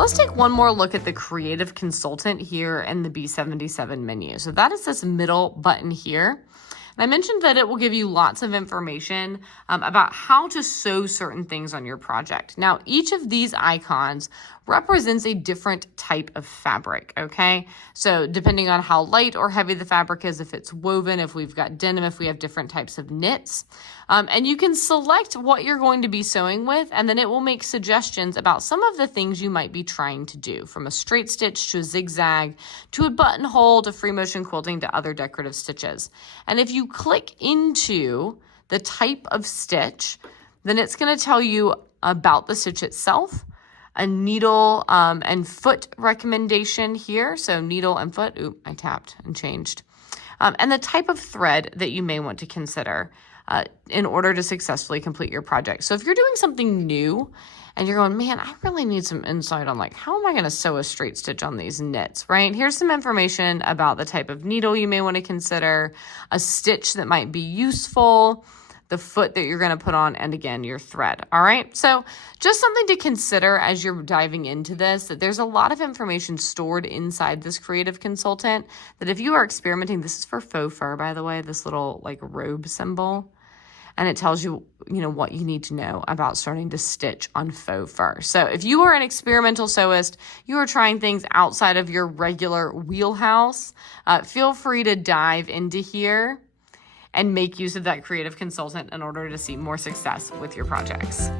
Let's take one more look at the creative consultant here in the B77 menu. So that is this middle button here. And I mentioned that it will give you lots of information about how to sew certain things on your project. Now, each of these icons represents a different type of fabric, okay? So depending on how light or heavy the fabric is, if it's woven, if we've got denim, if we have different types of knits. And you can select what you're going to be sewing with, and then it will make suggestions about some of the things you might be trying to do, from a straight stitch to a zigzag, to a buttonhole, to free motion quilting, to other decorative stitches. And if you click into the type of stitch, then it's going to tell you about the stitch itself, a needle and foot recommendation here. So needle and foot, I tapped and changed. And the type of thread that you may want to consider in order to successfully complete your project. So if you're doing something new and you're going, man, I really need some insight on like, how am I going to sew a straight stitch on these knits, right? Here's some information about the type of needle you may want to consider, a stitch that might be useful, the foot that you're going to put on, and again, your thread. All right. So just something to consider as you're diving into this, that there's a lot of information stored inside this creative consultant that if you are experimenting, this is for faux fur, by the way, this little like robe symbol. And it tells you, what you need to know about starting to stitch on faux fur. So if you are an experimental sewist, you are trying things outside of your regular wheelhouse, feel free to dive into here and make use of that creative consultant in order to see more success with your projects.